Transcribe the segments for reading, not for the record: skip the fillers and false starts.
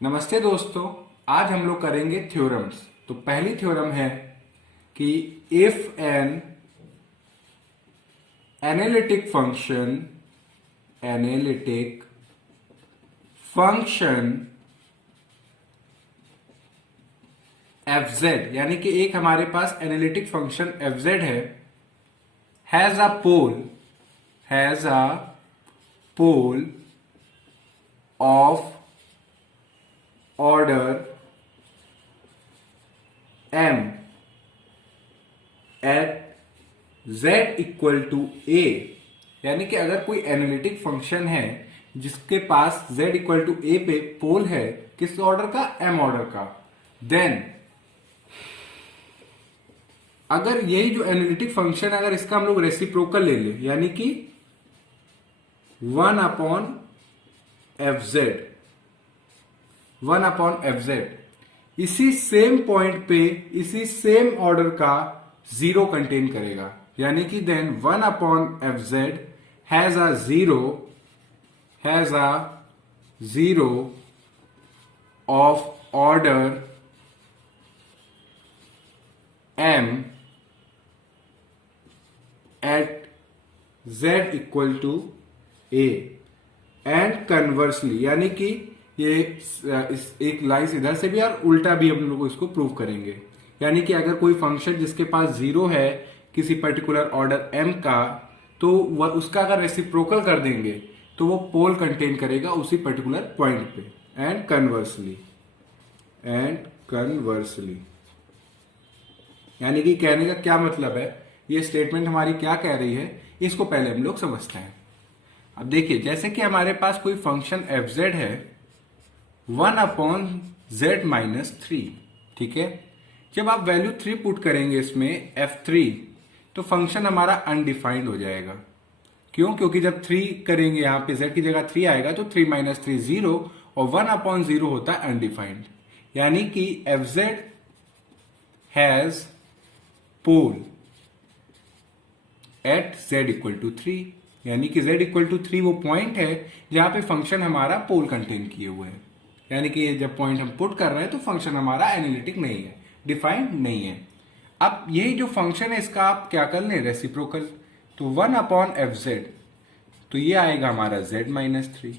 नमस्ते दोस्तों। आज हम लोग करेंगे थ्योरम्स। तो पहली थ्योरम है कि if an analytic function f z, यानी कि एक हमारे पास analytic function f Z has a pole of order m at z equal to a, यानी कि अगर कोई एनालिटिक फंक्शन है जिसके पास z इक्वल टू a पे पोल है, किस ऑर्डर का? m ऑर्डर का। देन अगर यही जो एनालिटिक फंक्शन अगर इसका हम लोग रेसिप्रोकल ले ले, यानी कि 1/fz इसी सेम पॉइंट पे इसी सेम ऑर्डर का जीरो कंटेन करेगा, यानी कि then 1/fz has a zero of order m at z equal to a and conversely, यानी कि ये इस एक लाइन इधर से भी और उल्टा भी हम लोग इसको प्रूव करेंगे। यानी कि अगर कोई फंक्शन जिसके पास जीरो है किसी पर्टिकुलर ऑर्डर m का, तो वह उसका अगर रेसिप्रोकल कर देंगे तो वो पोल कंटेन करेगा उसी पर्टिकुलर पॉइंट पे। एंड कन्वर्सली यानी कि कहने का क्या मतलब है, ये स्टेटमेंट हमारी क्या कह रही है, इसको पहले हम लोग समझते हैं। अब देखिए, जैसे कि हमारे पास कोई फंक्शन एफ जेड है 1/z-3, ठीक है। जब आप वैल्यू 3 पुट करेंगे इसमें f3, तो फंक्शन हमारा अनडिफाइंड हो जाएगा। क्यों? क्योंकि जब 3 करेंगे यहां पे z की जगह 3 आएगा तो 3 - 3 0 और 1/0 होता है अनडिफाइंड। यानी कि F Z has pole at z equal to 3, यानी कि z इक्वल टू 3 वो पॉइंट है जहां पे फंक्शन हमारा पोल कंटेन किए हुए है। यानी कि जब पॉइंट हम पुट कर रहे हैं तो फंक्शन हमारा एनालिटिक नहीं है, डिफाइंड नहीं है। अब यही जो फंक्शन है इसका आप क्या कर लें, रेसिप्रोकल। तो 1/fz, तो ये आएगा हमारा z-3,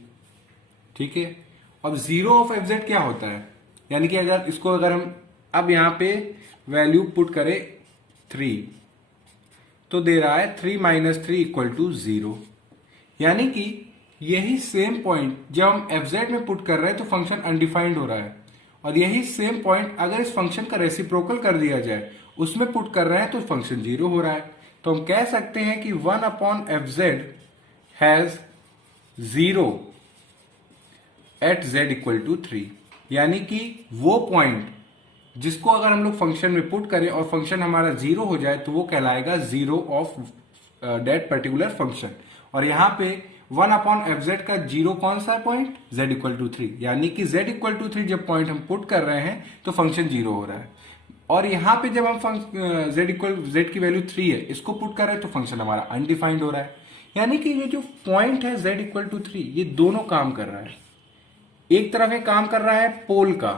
ठीक है। अब 0 ऑफ f क्या होता है, यानी कि अगर इसको अगर हम अब यहां पे वैल्यू पुट करें 3, तो दे रहा है 3 - 3 इक्वल टू 0। यानी कि यही सेम पॉइंट जब हम fz में पुट कर रहे हैं तो फंक्शन अनडिफाइंड हो रहा है, और यही सेम पॉइंट अगर इस फंक्शन का रेसिप्रोकल कर दिया जाए उसमें पुट कर रहे हैं तो फंक्शन 0 हो रहा है। तो हम कह सकते हैं कि 1/fz has 0 at z equal to 3, यानी कि वो पॉइंट जिसको अगर हम लोग फंक्शन में पुट करें और फंक्शन हमारा 0 हो जाए तो वो कहलाएगा 0 ऑफ दैट पर्टिकुलर फंक्शन। और यहां पे 1/fz का 0 कौन सा पॉइंट? z इक्वल टू 3, यानी कि z इक्वल टू 3 जब पॉइंट हम पुट कर रहे हैं तो फंक्शन 0 हो रहा है। और यहां पे जब हम z की वैल्यू 3 है इसको पुट कर रहे हैं तो फंक्शन हमारा अनडिफाइंड हो रहा है। यानी कि ये जो पॉइंट है z इक्वल टू 3, ये दोनों काम कर रहा है। एक तरफ ये काम कर रहा है पोल का,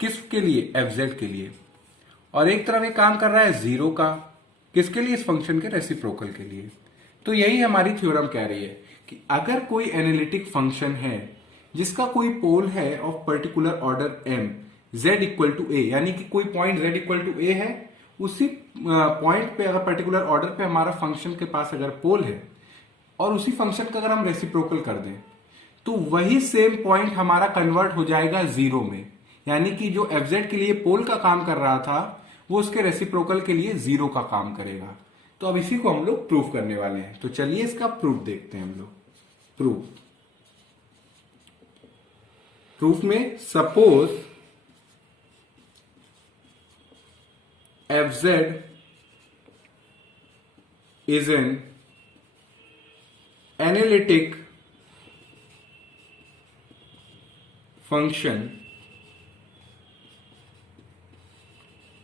किसके लिए? fz के लिए। और एक तरफ ये काम कर रहा है 0 का, किसके लिए? इस फंक्शन के रेसिप्रोकल के लिए। तो यही हमारी थ्योरम कह रही है कि अगर कोई एनालिटिक फंक्शन है जिसका कोई पोल है of particular order m z equal to a, यानी कि कोई point z equal to a है, उसी पॉइंट पे अगर पर्टिकुलर ऑर्डर पे हमारा फंक्शन के पास अगर पोल है और उसी फंक्शन का अगर हम रेसिप्रोकल कर दें तो वही सेम पॉइंट हमारा कन्वर्ट हो जाएगा 0 में। यानी कि जो fz के लिए पोल का काम कर रहा था वो उसके रेसिप्रोकल के लिए 0 का काम करेगा। तो अब इसी को हम लोग प्रूफ करने वाले हैं। तो चलिए इसका प्रूफ देखते हैं हम लोग। प्रूफ में suppose fz is an analytic function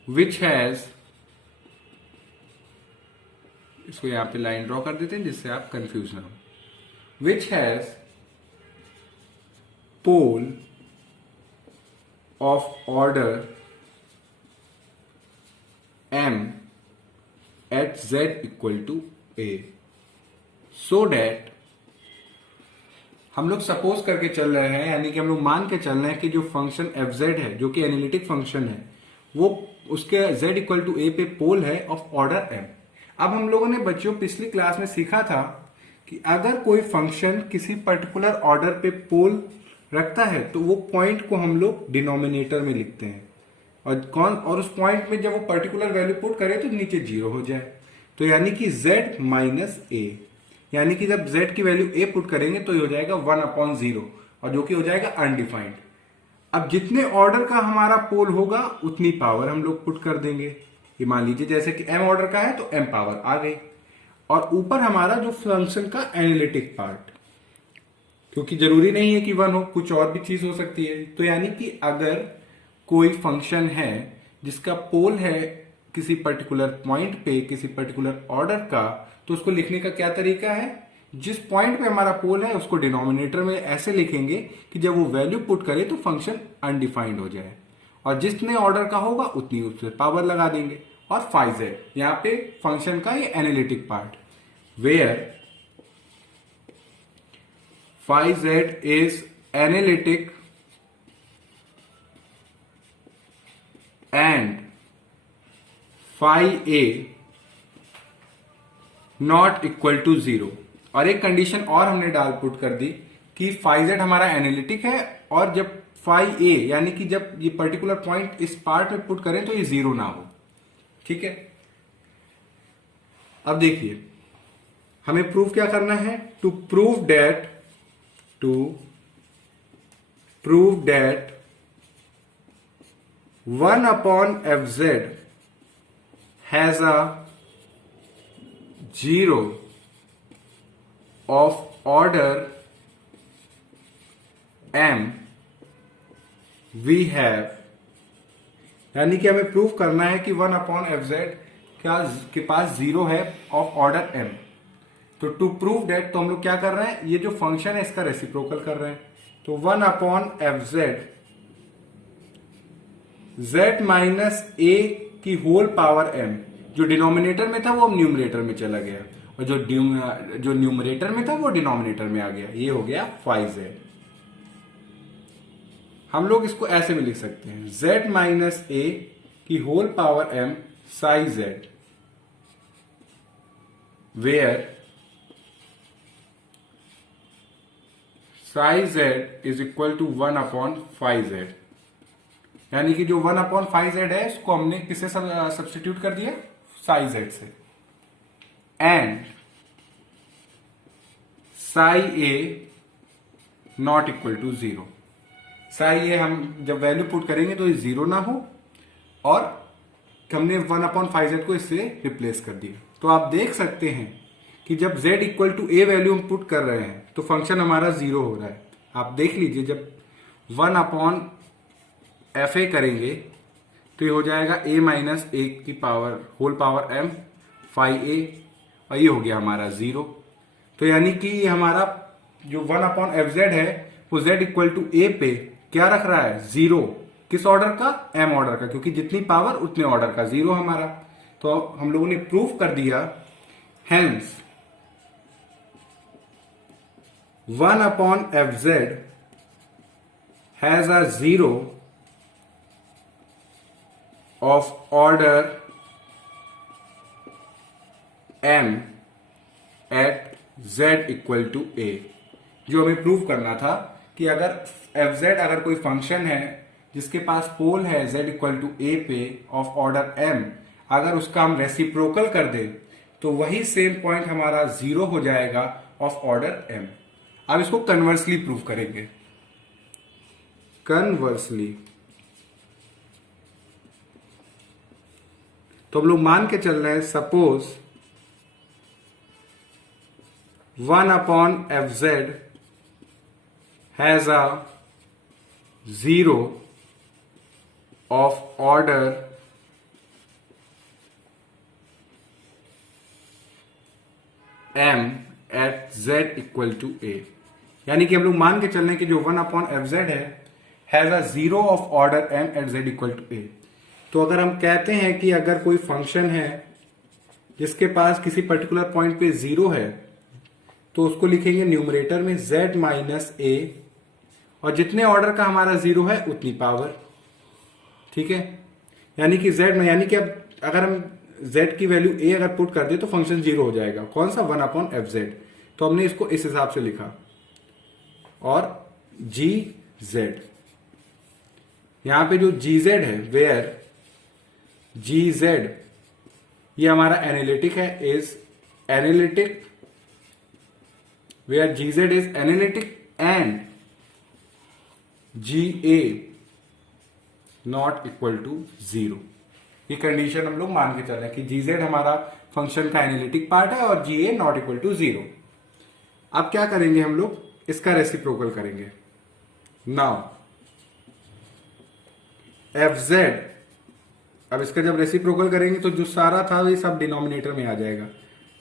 which has, इसको यहां पे लाइन ड्रॉ कर देते हैं जिससे आप कंफ्यूज ना हो, which has pole of order m at z equal to a, so that हम लोग सपोज करके चल रहे हैं, यानी कि हम लोग मान के चल रहे हैं कि जो फंक्शन एफ जेड है जो कि एनालिटिक फंक्शन है वो उसके z इक्वल टू ए पे पोल है ऑफ ऑर्डर m। अब हम लोगों ने बच्चों पिछली क्लास में सीखा था कि अगर कोई फंक्शन किसी पर्टिकुलर ऑर्डर पे पोल रखता है तो वो पॉइंट को हम लोग डिनोमिनेटर में लिखते हैं, और उस पॉइंट में जब वो पर्टिकुलर वैल्यू पुट करे तो नीचे जीरो हो जाए, तो यानी कि z माइनस ए, यानी कि जब z की वैल्यू a पुट करेंगे तो ये हो जाएगा 1/0, और जो कि हो जाएगा अनडिफाइंड। अब जितने ऑर्डर का हमारा पोल होगा उतनी पावर हम लोग पुट कर देंगे। ये मान लीजिए जैसे कि m ऑर्डर का है तो m पावर आ गई, और ऊपर हमारा जो फंक्शन का एनालिटिक पार्ट, क्योंकि जरूरी नहीं है कि 1 हो, कुछ और भी चीज हो सकती है। तो यानी कि अगर कोई फंक्शन है जिसका पोल है किसी पर्टिकुलर पॉइंट पे किसी पर्टिकुलर ऑर्डर का, तो उसको लिखने का क्या तरीका है, जिस पॉइंट पे हमारा पोल है उसको डिनोमिनेटर में ऐसे लिखेंगे कि जब वो वैल्यू पुट करे तो फंक्शन अनडिफाइंड हो जाए, और जितने ऑर्डर का होगा उतनी उस पर पावर लगा देंगे। और फाइ जेड यहाँ पे फंक्शन का ये analytic part, where phi Z is analytic and phi A not equal to 0। और एक कंडीशन और हमने डाल पुट कर दी कि फाइ जेड हमारा एनालिटिक है, और जब फाइ ए यानी कि जब ये पर्टिकुलर पॉइंट इस पार्ट में पुट करें तो ये 0 ना हो। ठीक है, अब देखिए हमें प्रूव क्या करना है, to prove that 1/f(z) has a 0 of order m, we have, यानी कि हमें प्रूव करना है कि 1/f(z) के पास 0 है ऑफ ऑर्डर m। तो टू प्रूव दैट, तो हम लोग क्या कर रहे हैं, ये जो फंक्शन है इसका रेसिप्रोकल कर रहे हैं, तो 1/f(z) z माइनस ए की होल पावर m, जो डिनोमिनेटर में था वो न्यूमरेटर में चला गया, और जो न्यूमरेटर में था वो डिनोमिनेटर में आ गया, ये हो गया फाइ जेड। हम लोग इसको ऐसे में लिख सकते हैं, z माइनस ए की whole power m psi z, where psi z is equal to 1/फाइ जेड, यानी कि जो 1/फाइ जेड है इसको हमने किससे सब्स्टिट्यूट कर दिया, साइ जेड से, and psi A not equal to 0। Psi A हम जब वैल्यू पुट करेंगे तो ये 0 ना हो, और हमने 1/फाइ जेड को इससे रिप्लेस कर दिया। तो आप देख सकते हैं कि जब z equal to A value हम पुट कर रहे हैं तो फंक्शन हमारा 0 हो रहा है। आप देख लीजिए जब 1/fa करेंगे तो ये हो जाएगा a माइनस ए की power whole power m phi a, और ये हो गया हमारा 0। तो यानी कि हमारा जो 1/fz है वो z इक्वल टू ए पे क्या रख रहा है, 0। किस ऑर्डर का, m ऑर्डर का, क्योंकि जितनी पावर उतने ऑर्डर का 0 हमारा। तो हम लोगों ने प्रूफ कर दिया, hence 1/fz has a 0 of order m at z equal to a। जो हमें प्रूव करना था कि अगर fz अगर कोई फंक्शन है जिसके पास पोल है z इक्वल टू a पे ऑफ ऑर्डर m, अगर उसका हम रेसिप्रोकल कर दें तो वही सेम पॉइंट हमारा 0 हो जाएगा ऑफ ऑर्डर m। अब इसको कन्वर्सली प्रूव करेंगे। कन्वर्सली तो हम लोग मान के चल रहे हैं, suppose 1/fz has a 0 of order m at z equal to a। यानी कि हम लोग मान के चल रहे हैं कि जो 1/fz है has a zero of order m at z equal to a। तो अगर हम कहते हैं कि अगर कोई फंक्शन है जिसके पास किसी पर्टिकुलर पॉइंट पे जीरो है, तो उसको लिखेंगे न्यूमरेटर में z माइनस a, और जितने ऑर्डर का हमारा जीरो है उतनी पावर। ठीक है, यानी कि z में, यानी कि अब अगर हम z की वैल्यू a अगर पुट कर दे तो फंक्शन जीरो हो जाएगा। कौन सा? 1 अपॉन एफ जेड। तो हमने इसको इस हिसाब से लिखा। और जी जेड, यहां पे जो जी जेड है, वेयर जी जेड, ये हमारा एनालिटिक है, is analytic, where G Z is analytic and G A not equal to zero. ये कंडीशन हम लोग मान के चल रहे हैं कि जी जेड हमारा फंक्शन का एनालिटिक पार्ट है और G A not equal to zero. अब क्या करेंगे हम लोग? इसका रेसिप्रोकल करेंगे। नाउ एफ जेड, अब इसका जब रेसिप्रोकल करेंगे तो जो सारा था ये सब डिनोमिनेटर में आ जाएगा।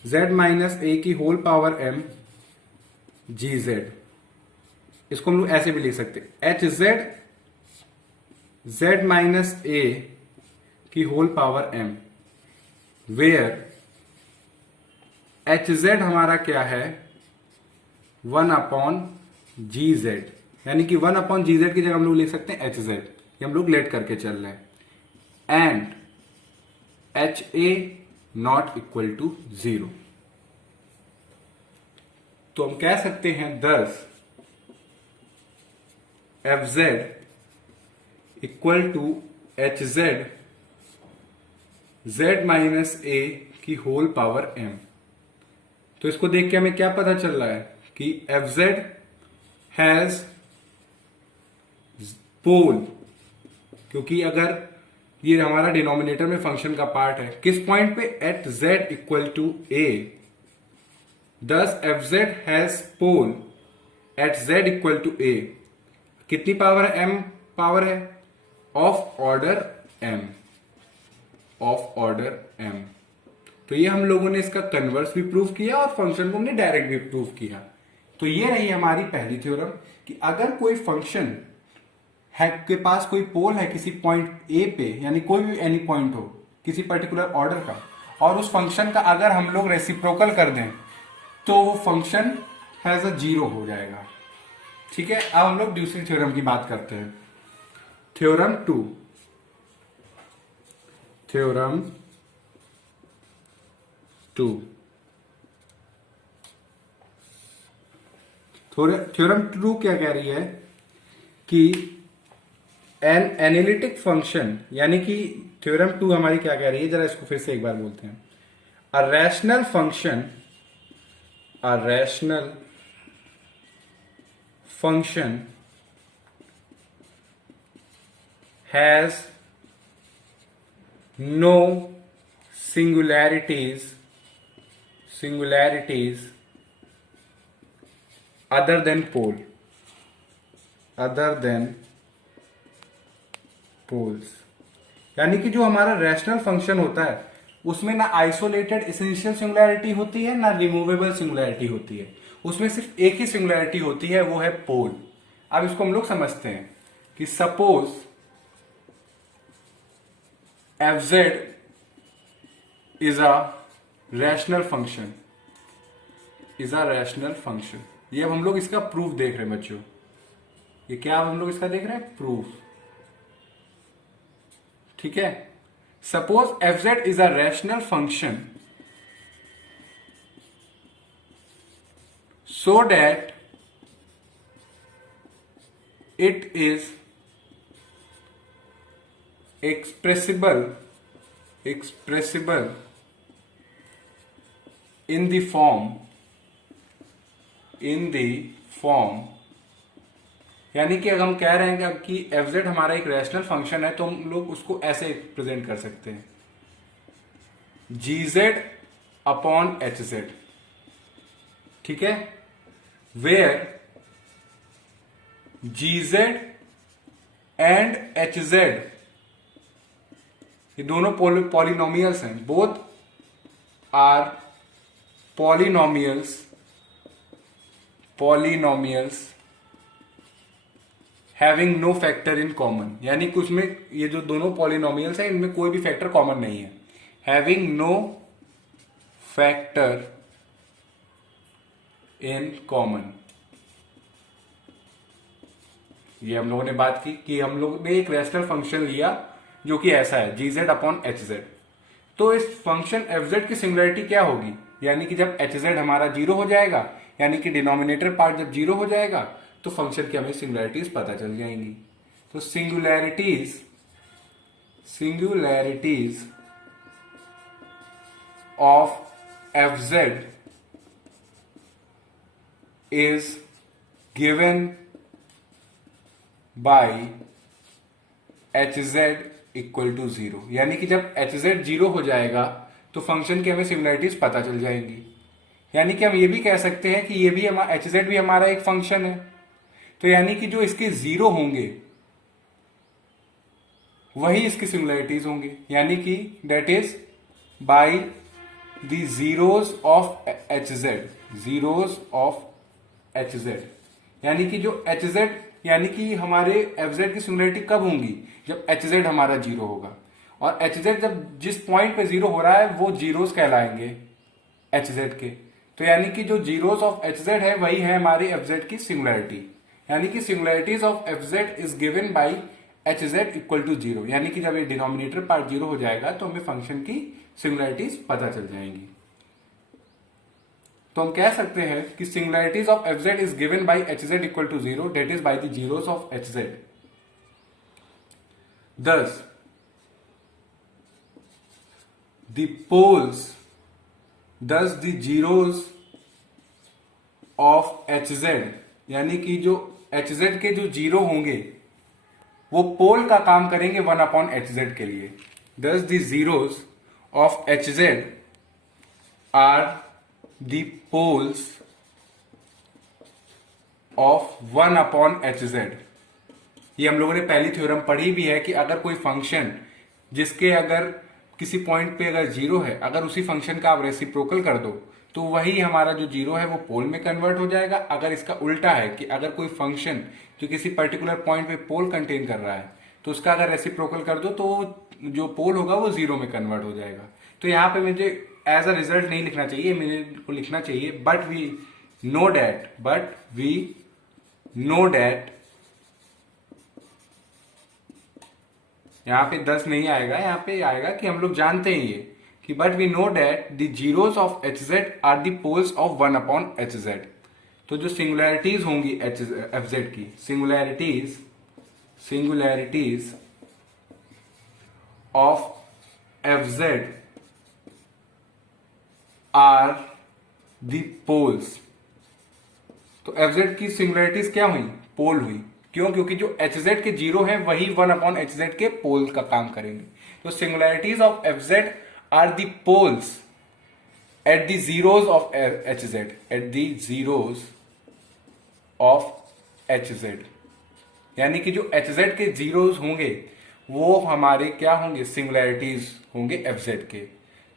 z माइनस ए की whole power m G Z, इसको हम लोग ऐसे भी लिख सकते एच जेड z माइनस ए की whole power m, where H Z हमारा क्या है? 1 अपॉन जी जेड, यानी कि 1 अपॉन जी जेड की जगह हम लोग लिख सकते हैं एच जेड, ये हम लोग लेट करके चल रहे हैं। And h a not equal to zero. तो हम कह सकते हैं thus F z equal to h z z minus ए की होल पावर m। तो इसको देख के हमें क्या पता चल रहा है कि एफ जेड हैज पोल, क्योंकि अगर ये हमारा डिनोमिनेटर में फंक्शन का पार्ट है, किस पॉइंट पे? At z equal to a। Thus F Z has pole at z equal to a। कितनी पावर है? m पावर है of order m, of order m। तो ये हम लोगों ने इसका कन्वर्स भी प्रूव किया और फंक्शन को हमने डायरेक्ट भी प्रूव किया। तो ये रही हमारी पहली थ्योरम कि अगर कोई फंक्शन है के पास कोई पोल है किसी पॉइंट ए पे, यानी कोई भी एनी पॉइंट हो किसी पर्टिकुलर ऑर्डर का, और उस फंक्शन का अगर हम लोग रेसिप्रोकल कर दें तो वो फंक्शन हैज अ जीरो हो जाएगा। ठीक है, अब हम लोग दूसरी थ्योरम की बात करते हैं। Theorem two, theorem two, theorem two क्या कह रही है कि एन एनालिटिक फंक्शन, यानी कि थ्योरम टू हमारी क्या कह रही है, जरा इसको फिर से एक बार बोलते हैं। A rational function, a rational function has no singularities other than pole, other than poles। यानी कि जो हमारा रैशनल फंक्शन होता है उसमें ना आइसोलेटेड एसेंशियल सिंगुलैरिटी होती है ना रिमूवेबल सिंगुलैरिटी होती है, उसमें सिर्फ एक ही सिंगुलैरिटी होती है, वो है पोल। अब इसको हम लोग समझते हैं कि suppose F Z is a rational function, is a rational function। ये अब हम लोग इसका प्रूफ देख रहे हैं बच्चों, ये क्या अब हम लोग इसका देख रहे हैं? प्रूफ। ठीक है, suppose F Z is a rational function so that it is expressible in the form यानी कि अगर हम कह रहे हैं कि एफ जेड हमारा एक रैशनल फंक्शन है तो हम लोग उसको ऐसे प्रेजेंट कर सकते हैं, G Z upon H Z. ठीक है, where G Z and H Z ये दोनों पॉलिनोमियल्स हैं, both are polynomials having no factor in common, यानी कि उसमें ये जो दोनों पॉलिनोमियल्स हैं इनमें कोई भी फैक्टर कॉमन नहीं है। Having no factor in common, ये हम लोगों ने बात की कि हम लोग ने एक रैशनल फंक्शन लिया जो कि ऐसा है gz अपॉन hz। तो इस फंक्शन fz की सिंगुलरिटी क्या होगी, यानी कि जब hz हमारा जीरो हो जाएगा, यानी कि डिनोमिनेटर पार्ट जब जीरो हो जाएगा तो फंक्शन की हमें सिंगुलरिटीज पता चल जाएंगी। तो singularities of fz is given by hz equal to zero, यानी कि जब hz जीरो हो जाएगा तो फंक्शन की हमें सिमिलरिटीज पता चल जाएंगी। यानी कि हम ये भी कह सकते हैं कि ये भी hz भी हमारा एक फंक्शन है, तो यानी कि जो इसके जीरो होंगे वही इसकी सिमिलरिटीज होंगे, यानी कि that is by the zeros of hz, यानी कि जो hz, यानी कि हमारे fz की सिमिलरिटी कब होंगी, जब hz हमारा जीरो होगा, और hz जब जिस पॉइंट पे जीरो हो रहा है वो जीरोस कहलाएंगे hz के। तो यानी कि जो जीरोस ऑफ hz है वही है हमारी fz की सिंगुलरिटी, यानी कि singularities of fz is given by hz equal to zero, यानी कि जब ये डिनोमिनेटर पार्ट जीरो हो जाएगा तो हमें फंक्शन की सिंगुलरिटीज पता चल जाएंगी। तो हम कह सकते हैं कि singularities of fz is given by hz equal to zero, that is by the zeros of hz। Thus the zeros of hz, यानी कि जो hz के जो जीरो होंगे वो पोल का काम करेंगे 1 अपॉन hz के लिए। Thus the zeros of hz are the poles of 1 upon hz। ये हम लोगों ने पहली थ्योरम पढ़ी भी है कि अगर कोई फंक्शन जिसके अगर किसी पॉइंट पे अगर जीरो है, अगर उसी फंक्शन का आप रेसिप्रोकल कर दो तो वही हमारा जो जीरो है वो पोल में कन्वर्ट हो जाएगा। अगर इसका उल्टा है कि अगर कोई फंक्शन जो किसी पर्टिकुलर पॉइंट पे पोल कंटेन कर रहा है तो उसका अगर रेसिप्रोकल कर दो तो जो पोल होगा वो जीरो में कन्वर्ट हो जाएगा। तो यहाँ पे मुझे एज अ रिजल्ट नहीं लिखना चाहिए, मेरे को लिखना चाहिए बट वी नो डैट, यहाँ पे 10 नहीं आएगा, यहाँ पे आएगा कि हम लोग जानते हैं ये कि but we know that the zeros of hz are the poles of 1 upon hz। तो जो सिंगुलरिटीज होंगी fz की, singularities of fz are the poles. तो fz की सिंगुलरिटीज क्या हुई, पोल हुई। क्यों, क्योंकि जो hz के जीरो है वही 1 अपॉन hz के पोल का काम करेंगे। तो singularities of fz are the poles at the zeros of hz, at the zeros of hz, यानी कि जो hz के जीरोस होंगे वो हमारे क्या होंगे, सिंगुलरिटीज होंगे fz के।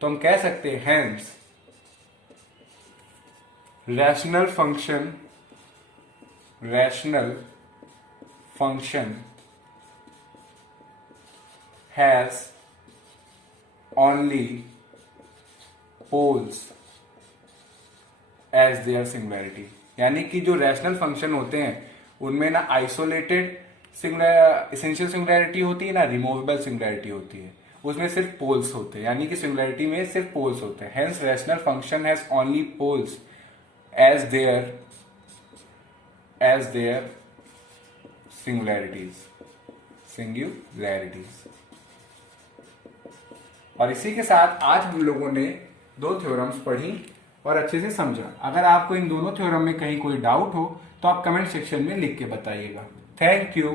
तो हम कह सकते हैं hence rational function has only poles as their singularity, यानी कि जो रैशनल फंक्शन होते हैं उनमें ना आइसोलेटेड एसेंशियल सिंगुलरिटी होती है ना रिमूवेबल सिंगुलरिटी होती है, उसमें सिर्फ पोल्स होते हैं, यानी कि सिंगुलरिटी में सिर्फ पोल्स होते हैं। Hence rational function has only poles as their singularities। और इसी के साथ आज हम लोगों ने 2 थ्योरम्स पढ़ी और अच्छे से समझा। अगर आपको इन दोनों थ्योरम में कहीं कोई डाउट हो तो आप कमेंट सेक्शन में लिख के बताइएगा। Thank you.